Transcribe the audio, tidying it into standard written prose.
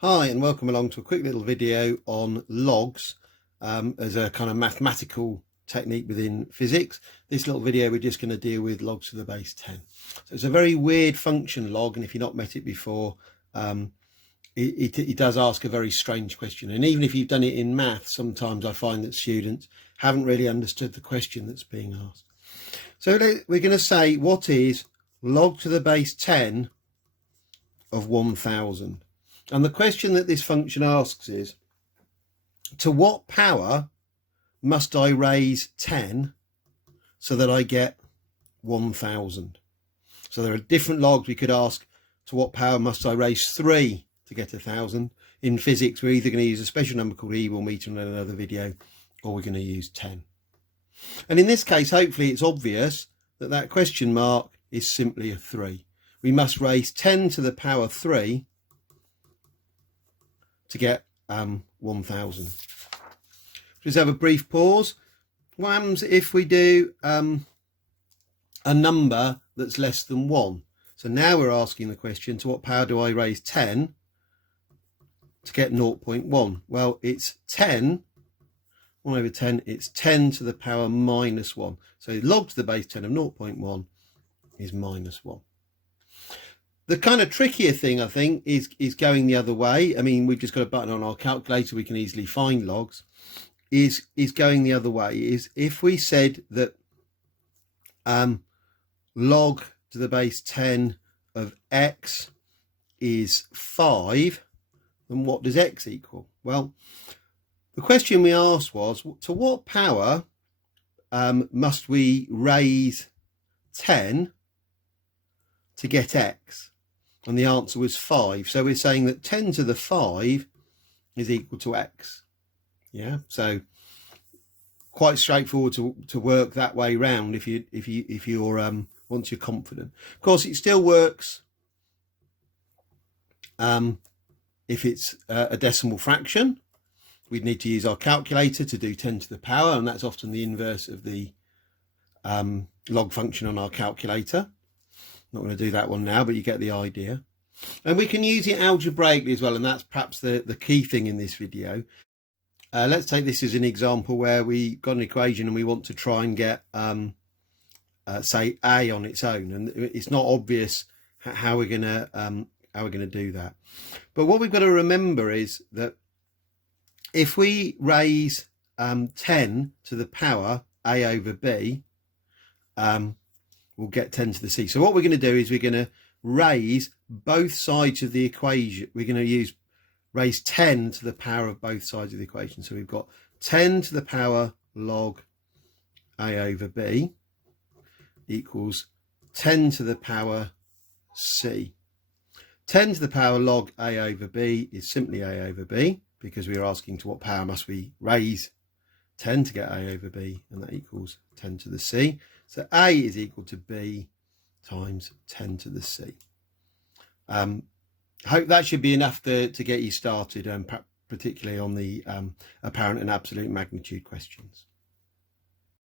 Hi and welcome along to a quick little video on logs as a kind of mathematical technique within physics. This little video we're just going to deal with logs to the base 10. So it's a very weird function, log, and if you've not met it before, it does ask a very strange question. And even if you've done it in math, sometimes I find that students haven't really understood the question that's being asked. So we're going to say, what is log to the base 10 of 1000? And the question that this function asks is, to what power must I raise 10 so that I get 1000? So there are different logs. We could ask, to what power must I raise 3 to get 1000? In physics, we're either going to use a special number called E, we'll meet in another video, or we're going to use 10. And in this case, hopefully it's obvious that that question mark is simply a 3. We must raise 10 to the power 3 to get 1000. Just have a brief pause. What happens if we do a number that's less than 1? So now we're asking the question, to what power do I raise 10 to get 0.1? Well, it's 10, 1 over 10, it's 10 to the power minus 1. So log to the base 10 of 0.1 is minus 1. The kind of trickier thing, I think, is going the other way. I mean, we've just got a button on our calculator, we can easily find logs. Is going the other way, is if we said that log to the base 10 of x is 5, then what does x equal? Well, the question we asked was, to what power must we raise 10 to get x? And the answer was 5. So we're saying that 10 to the 5 is equal to x. Yeah, so quite straightforward to work that way round if you're once you're confident. Of course, it still works if it's a decimal fraction. We'd need to use our calculator to do 10 to the power, and that's often the inverse of the log function on our calculator. Not going to do that one now, but you get the idea. And we can use it algebraically as well, and that's perhaps the key thing in this video. Let's take this as an example where we got an equation and we want to try and get, say, a on its own, and it's not obvious how we're going to do that. But what we've got to remember is that if we raise 10 to the power a over b, we'll get 10 to the c. So what we're going to do is we're going to raise both sides of the equation. We're going to raise 10 to the power of both sides of the equation. So we've got 10 to the power log a over b equals 10 to the power c. 10 to the power log a over b is simply a over b, because we are asking to what power must we raise 10 to get a over b, and that equals 10 to the c. So a is equal to b times 10 to the c. I hope that should be enough to get you started, particularly on the apparent and absolute magnitude questions.